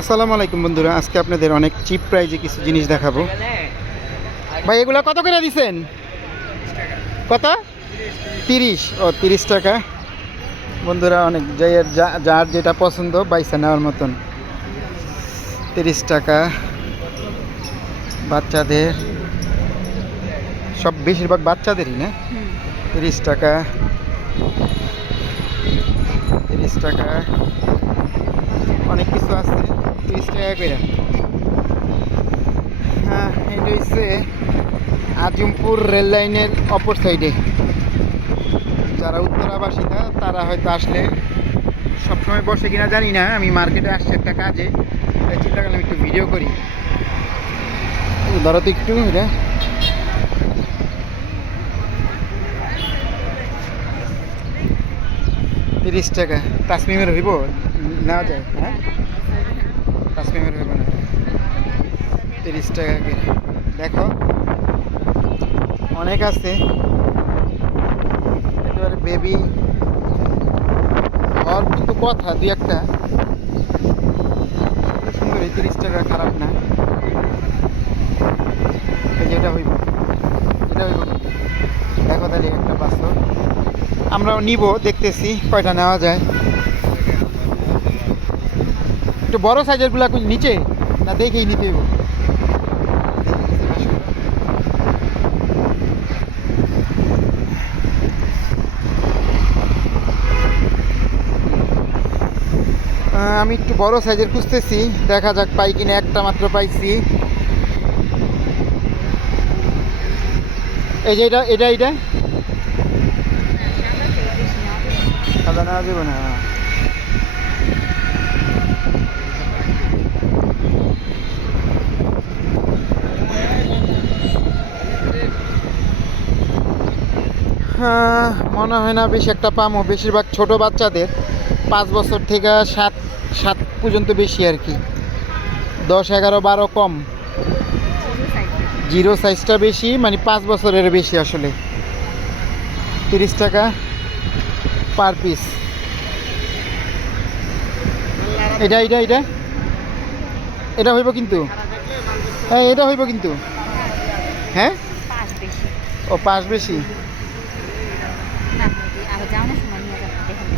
আসসালামু আলাইকুম বন্ধুরা, আজকে আপনাদের অনেক চিপ প্রাইজে কিছু জিনিস দেখাবো। ভাই এগুলো কত করে দিচ্ছেন? কত? 30। ও 30 টাকা। বন্ধুরা অনেক যার যেটা পছন্দ বাইসা নেওয়ার মতন। 30 টাকা। বাচ্চাদের সব বেশিরভাগ বাচ্চাদেরই না। 30 টাকা। 30 টাকা। অনেক কিছু আছে 30 টাকা করে। হ্যাঁ, এটা হচ্ছে আজিমপুর রেল লাইনের অপর সাইডে। যারা উত্তরাবাসীরা তারা হয়তো আসলে সবসময় বসে কিনা জানি না। আমি মার্কেটে আসছি একটা কাজে, তাই চিন্তা করলাম একটু ভিডিও করি। ধরো তো একটু এটা। তিরিশ টাকা। তাসমিমের হইব? নেওয়া যায়? হ্যাঁ, তাসমিমের হইব না। 30 টাকা করে। দেখো অনেক আছে, একেবারে বেবি আর কিন্তু কথা দুই একটা সুন্দর। 30 টাকা খারাপ না। এই যে এটা হইব, এটা হইব। দেখো তাহলে একটা বাস্তব আমরাও নিব, দেখতেছি কয়টা নেওয়া যায়। একটু বড় সাইজের গুলা নিচে না দেখেই নিতে হইব। আমি একটু বড় সাইজের খুঁজতেছি, দেখা যাক পাই কিনা। একটা মাত্র পাইছি। এই যে এটা এটা এটা সাদা নেওয়া যাবে না। হ্যাঁ, মনে হয় না বেশি একটা পামো। বেশিরভাগ ছোট বাচ্চাদের 5 বছর থেকে 7 পর্যন্ত বেশি আর কি। 10, 11, 12 কম। জিরো সাইজটা বেশি, মানে 5 বছরের বেশি আসলে। 30 টাকা পার পিস। এটা এটা এটা এটা হইব কিন্তু। হ্যাঁ, এটা হইব কিন্তু। হ্যাঁ, ও পাঁচ বেশি।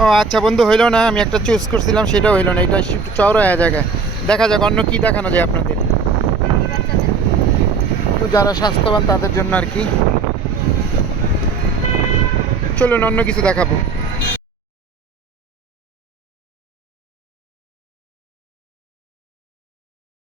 ও আচ্ছা বন্ধু, হইলো না। আমি একটা চুজ করছিলাম, সেটা হইলো না। এটা একটু চওড়া জায়গায়। দেখা যাক অন্য কি দেখানো যায় আপনাদের। তো যারা স্বাস্থ্যবান তাদের জন্য আর কি। চলুন অন্য কিছু দেখাবো।